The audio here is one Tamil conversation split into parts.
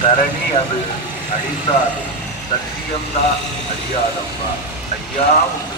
தரணி அது அழித்தாது சத்தியம்தான் அழியாதப்பா ஐயா உண்டு.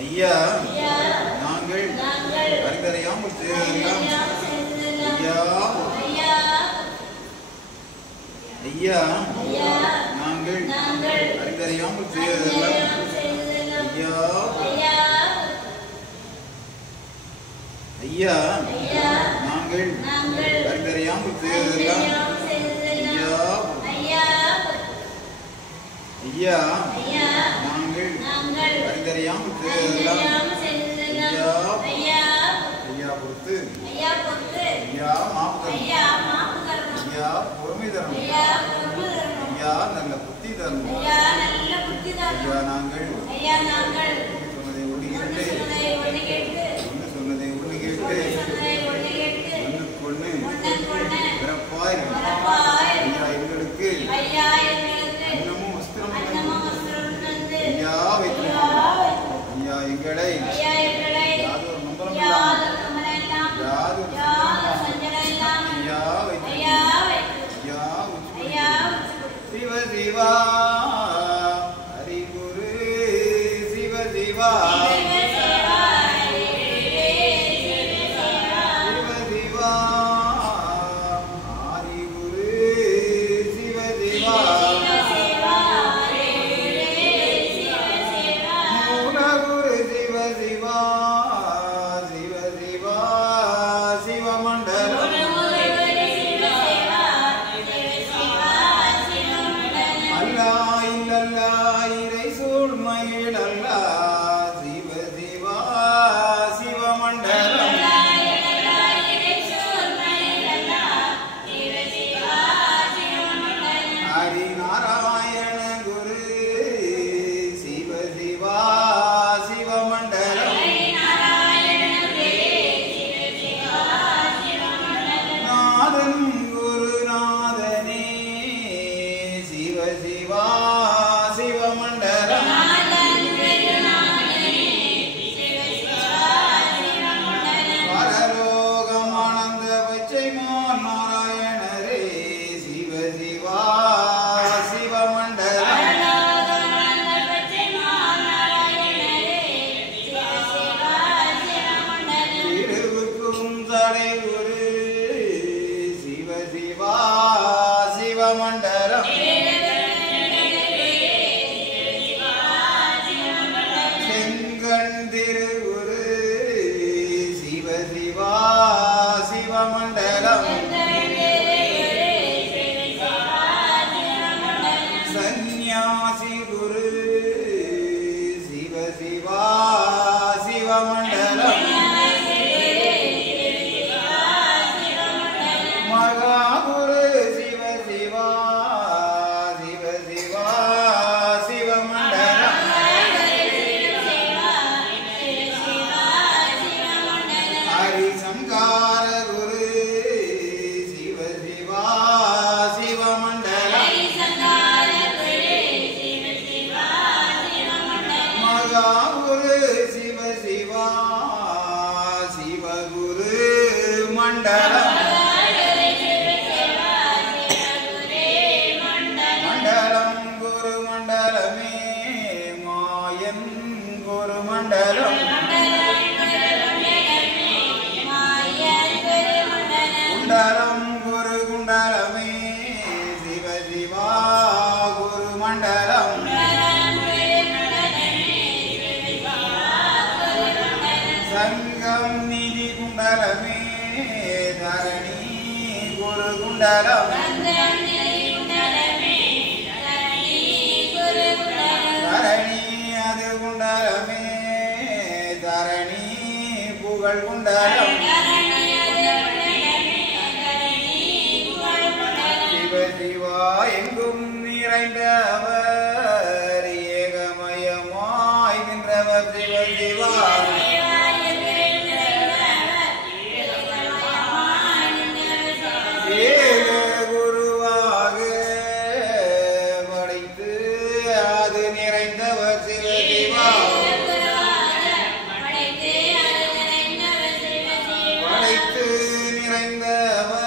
ஐயா நாங்கள் அறிந்தறியாமல் செய்ததெல்லாம் ஐயா நாங்கள் அறிந்தறியாமல் செய்ததெல்லாம் ஐயா நாங்கள் அறிந்தறியாமல் செய்ததெல்லாம் ஐயா நாங்கள் அறிந்தறியாமல் செய்ததெல்லாம் ஐயா பொறுத்து ஐயா மாப்பு தரணும் ஐயா பொறுமை தரணும் ஐயா நல்ல புத்தி தரணும் ஐயா நாங்கள் சொன்னதை ஒன்று கேட்டு சொன்னதை ஒன்று கேட்டு ஒன்றுக்கு ஒன்று பிறப்பாய் ஐயா எங்களுக்கு அன்னமும் வஸ்திரமும் ஐயா வைத்திருக்கிறோம் ஐயா எங்களை யாதொரு நம்பலம் யாதொரு ஐயா வைத்திருக்கிறோம் ஐயா சிவ சிவா ஹரிகுரு சிவ சிவா புகழ் குண்டலம் நிறைந்தவர் ஏகமயமாய் நின்றவர் சிவ சிவா ஏக குருவாக படைத்து அது நிறைந்தவர் சிவ சிவா படைத்து நிறைந்தவர்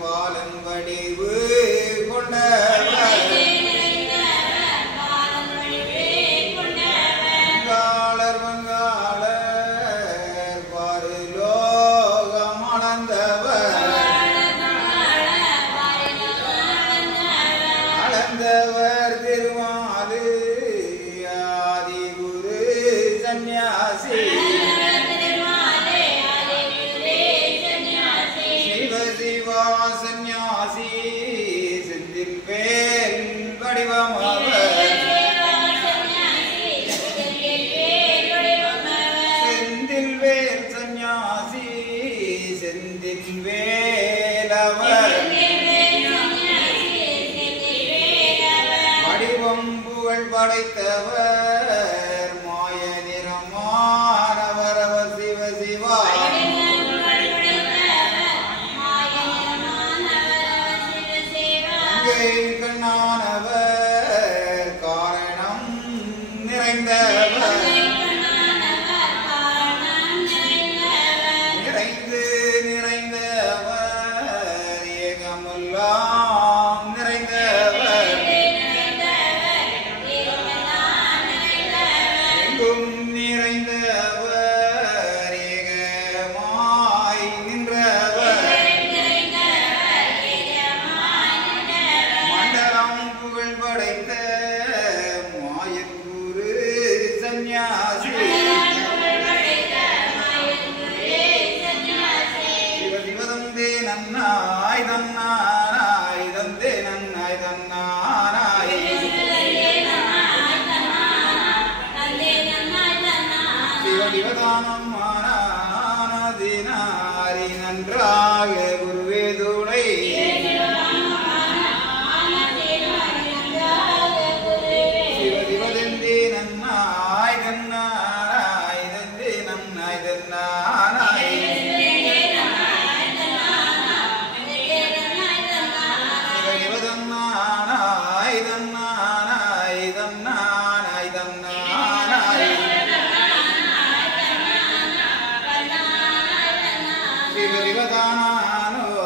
பாலன் வடிவு கொண்டவர் வங்காளர் வங்காளர் பாருலோகம் அளந்தவர் அளந்தவர் திருமாலு ஆதி குரு சந்நியாசி சிவ சிவா சந்நியாசி செந்தில் வேல் வடிவமவர் செந்தில் வேல் சந்நியாசி செந்தில் வேலவர் வடிவம் புகழ் படைத்தவர் மாய நிறமானவர் அவர் சிவ சிவா அங்கே கண்ணானவர் காரணம் நிறைந்தவர் நிறைந்து நிறைந்தவர் ஏகமெல்லாம் நிறைந்தவர் எங்கும் நிறைந்தவர் ஏகமாய் நின்றவர் மண்டலம் புகழ் படைத்த மாயன் குரு சந்நியாசி சிவ சிவதந்தே நன்னாய் தன்னானாய் தந்தே நன்னாய் தன்னானாய் சிவ சிவதானம் ஆனாதினாரி நன்றாக குருவே துணை சிவ சிவதந்தே நன்னாய் தன்னானாய் தந்தே நன்னாய் தன்னானாய் சிவ சிவதன்னானாய் தன்னானாய் தன்னானாய் தன்னானாய் சிவ சிவதானானோம்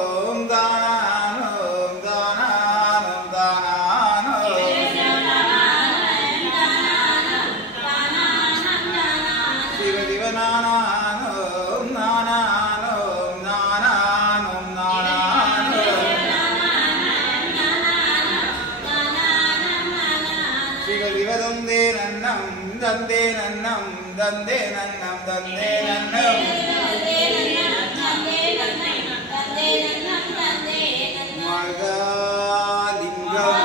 தானானோம் தானானோம் தானானோம் சிவ சிவனானானோம் நானானோம் நானானோம் நானானோம் சிவ சிவதந்தே நன்னம் தந்தே நன்னம் தந்தே நன்னம் தந்தே நன்னம் மகாலிங்கம்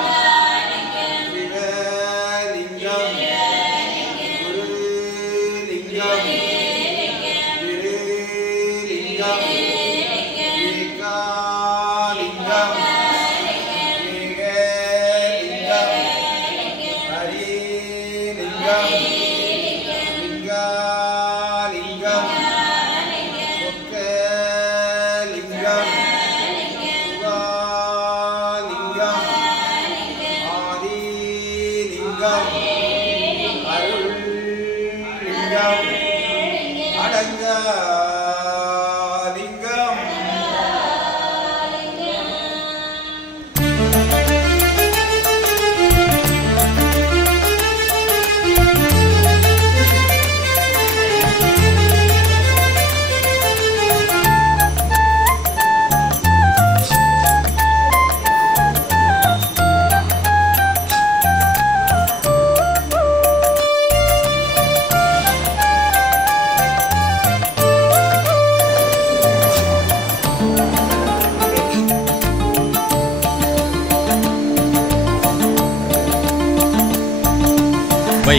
சிவலிங்கம் குருலிங்கம் திருலிங்கம் ஏகாலிங்கம் ஏகலிங்கம் ஹரிலிங்கம் லிங்காலிங்கம் சொக்கலிங்கம் சிவாலிங்கம் ஆதிலிங்கம் அருள்லிங்கம் அடங்காலிங்கம்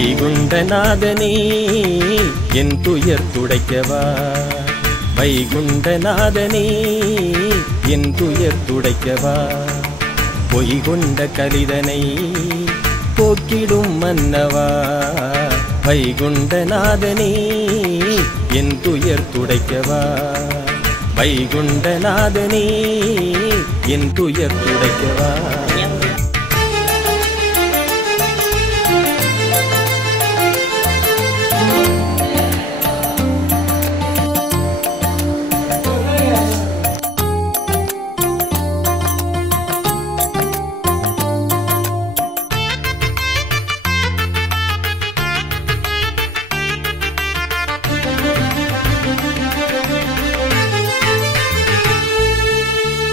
வைகுண்டநாதனே என் துயர் துடைக்கவா, வைகுண்டநாதனே என் துயர் துடைக்கவா, பொய் கொண்ட கலிதனை போக்கிடும் மன்னவா வைகுண்டநாதனே என் துயர் துடைக்கவா வைகுண்டநாதனே என் துயர் துடைக்கவா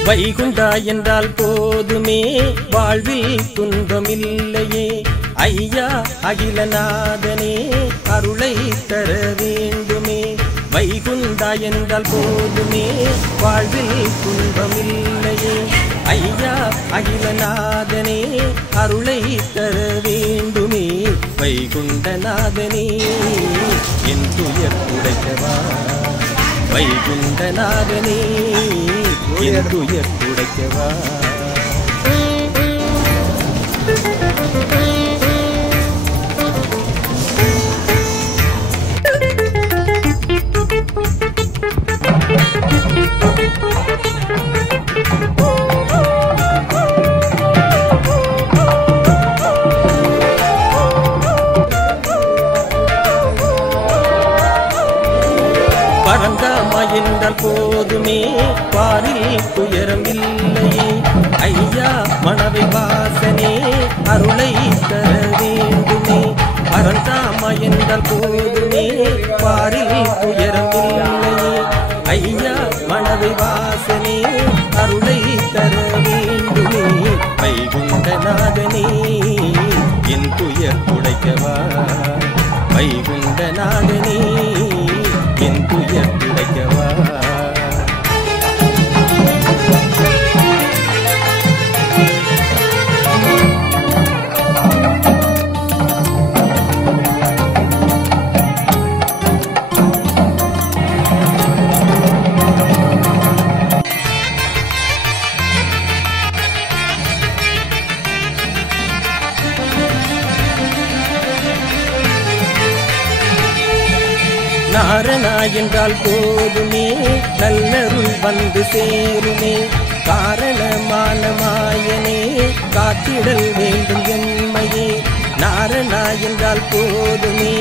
வைகுண்டா என்றால் போதுமே வாழ்வில் துன்பமில்லையே ஐயா அகிலநாதனே அருளை தர வேண்டுமே வைகுண்டா என்றால் போதுமே வாழ்வில் துன்பமில்லையே ஐயா அகிலநாதனே அருளை தர வேண்டுமே வைகுண்டநாதனே என் துயர் துடைக்கவா வைகுண்டநாதனே என் துயர் துடைக்கவா பரந்தாமா என்றால் போதுமே பாரில் துயரம் இல்லையே ஐயா மனவை வாசனே அருளை தர வேண்டுமே பரந்தாமா என்றால் போதுமே பாரில் துயரம் இல்லையே ஐயா மனவை வாசனே அருளை தர வேண்டுமே வைகுண்டநாதனே என் துயர் துடைக்கவா வைகுண்டநாதனே என் துயர் துடைக்கவா நாரணா என்றால் போதுமே நல்லருள் வந்து சேருமே காரணமான மாயனே காத்திடல் வேண்டும் எம்மையே நாரணா என்றால் போதுமே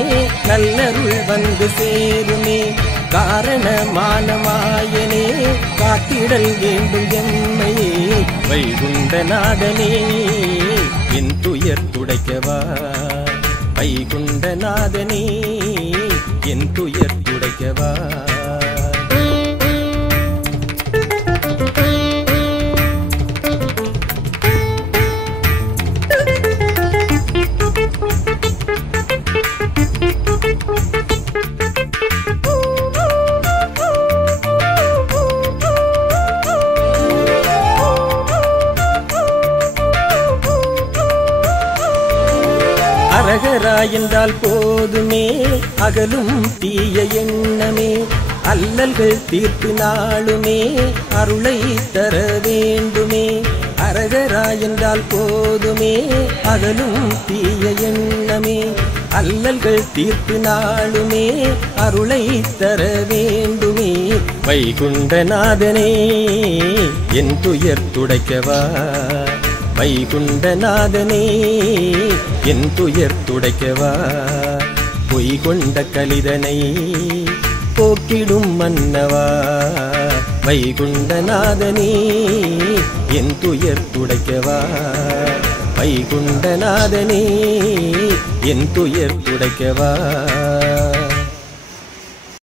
நல்லருள் வந்து சேருமே காரணமான மாயனே காத்திடல் வேண்டும் எம்மையே வைகுண்டநாதனே என் துயர் துடைக்கவா வைகுண்டநாதனே என் துயர் துடைக்கவா அரகரா என்றால் போதுமே அகலும் தீய எண்ணமே அல்லல்கள் தீர்த்து நாளுமே அருளை தர வேண்டுமே அரகரா என்றால் போதுமே அகலும் தீய எண்ணமே அல்லல்கள் தீர்த்து நாளுமே அருளை தர வேண்டுமே வைகுண்டநாதனே என் துயர் துடைக்கவா வைகுண்டநாதனே என் துயர் துடைக்கவா பொய் கொண்ட கலிதனை போக்கிடும் மன்னவா வைகுண்டநாதனே என் துயர் துடைக்கவா வைகுண்டநாதனே என் துயர் துடைக்கவா